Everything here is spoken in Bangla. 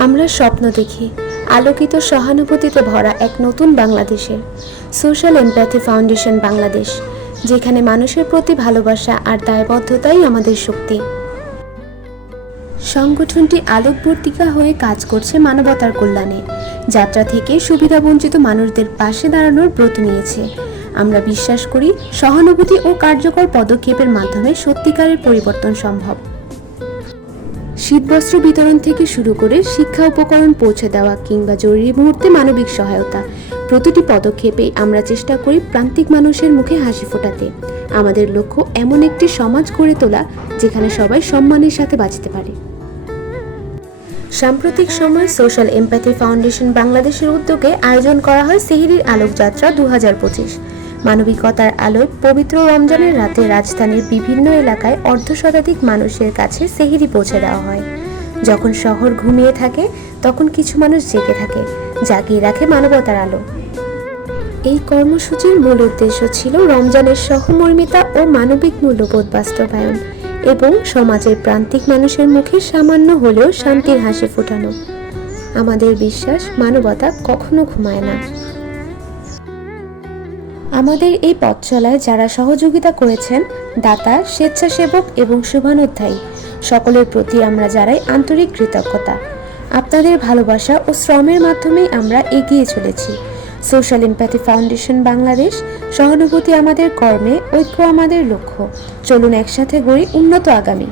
আমরা স্বপ্ন দেখি আলোকিত সহানুভূতিতে ভরা এক নতুন বাংলাদেশের, সোশ্যাল এমপ্যাথি ফাউন্ডেশন বাংলাদেশ, যেখানে মানুষের প্রতি ভালোবাসা আর দায়বদ্ধতাই আমাদের শক্তি। সংগঠনটি আলোকবর্তিকা হয়ে কাজ করছে মানবতার কল্যাণে। যাত্রা থেকে সুবিধাবঞ্চিত মানুষদের পাশে দাঁড়ানোর ব্রত নিয়েছে। আমরা বিশ্বাস করি সহানুভূতি ও কার্যকর পদক্ষেপের মাধ্যমে সত্যিকারের পরিবর্তন সম্ভব। শীতবস্ত্র বিতরণ থেকে শুরু করে শিক্ষা উপকরণ পৌঁছে দেওয়া কিংবা জরুরি মুহূর্তে মানবিক সহায়তা, প্রতিটি পদক্ষেপেই আমরা চেষ্টা করি প্রান্তিক মানুষের মুখে হাসি ফোটাতে। আমাদের লক্ষ্য এমন একটি সমাজ গড়ে তোলা যেখানে সবাই সম্মানের সাথে বাঁচতে পারে। সাম্প্রতিক সময় সোশ্যাল এমপ্যাথি ফাউন্ডেশন বাংলাদেশের উদ্যোগে আয়োজন করা হয় সেহরির আলোকযাত্রা 2025। মানবিকতার আলোয় পবিত্র রমজানের রাতে রাজধানীর বিভিন্ন এলাকায় অর্ধশতাধিক মানুষের কাছে সেহরি পৌঁছে দেওয়া হয়। যখন শহর ঘুমিয়ে থাকে তখন কিছু মানুষ জেগে থাকে, জাগিয়ে রাখে মানবতার আলো। এই কর্মসূচির মূল উদ্দেশ্য ছিল রমজানের সহমর্মিতা ও মানবিক মূল্যবোধ বাস্তবায়ন এবং সমাজের প্রান্তিক মানুষের মুখে সামান্য হলেও শান্তির হাসি ফোটানো। আমাদের বিশ্বাস মানবতা কখনো ঘুমায় না। আমাদের এই পথ চলায় যারা সহযোগিতা করেছেন, দাতা, স্বেচ্ছাসেবক এবং শুভানুধ্যায়ী সকলের প্রতি আমরা জানাই আন্তরিক কৃতজ্ঞতা। আপনাদের ভালোবাসা ও শ্রমের মাধ্যমেই আমরা এগিয়ে চলেছি। সোশ্যাল এমপ্যাথি ফাউন্ডেশন বাংলাদেশ, সহানুভূতি আমাদের কর্মে, ঐক্য আমাদের লক্ষ্য। চলুন একসাথে গড়ি উন্নত আগামী।